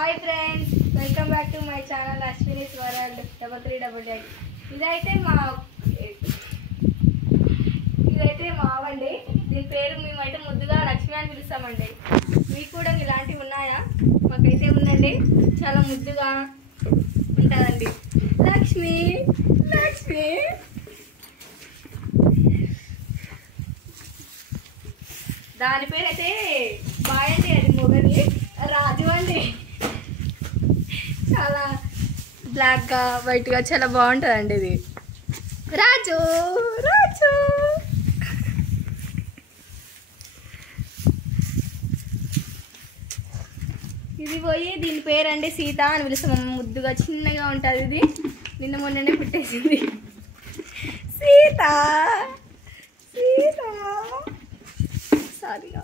Hi friends, welcome back to my channel Ashwini's world 3388. ఇదైతే మా ఆవండి. దీని పేరు మేమైతే ముద్దుగా లక్ష్మి అని పిలుస్తామండి. మీకు కూడా ఇలాంటివి ఉన్నాయా? మాకైతే ఉందండి, చాలా ముద్దుగా ఉంటుందండి. లక్ష్మి లక్ష్మి దాని పేరు అయితే బాయ్ అండి, అది మొగది. రాజు అండి, చాలా బ్లాక్గా వైట్గా చాలా బాగుంటుందండి ఇది. రాజు రాజు ఇది పోయి దీని పేరండి సీత అని పిలుస్తాం. ముద్దుగా చిన్నగా ఉంటుంది ఇది. నిన్న మొన్ననే పుట్టేసింది. సీత సీత సారీగా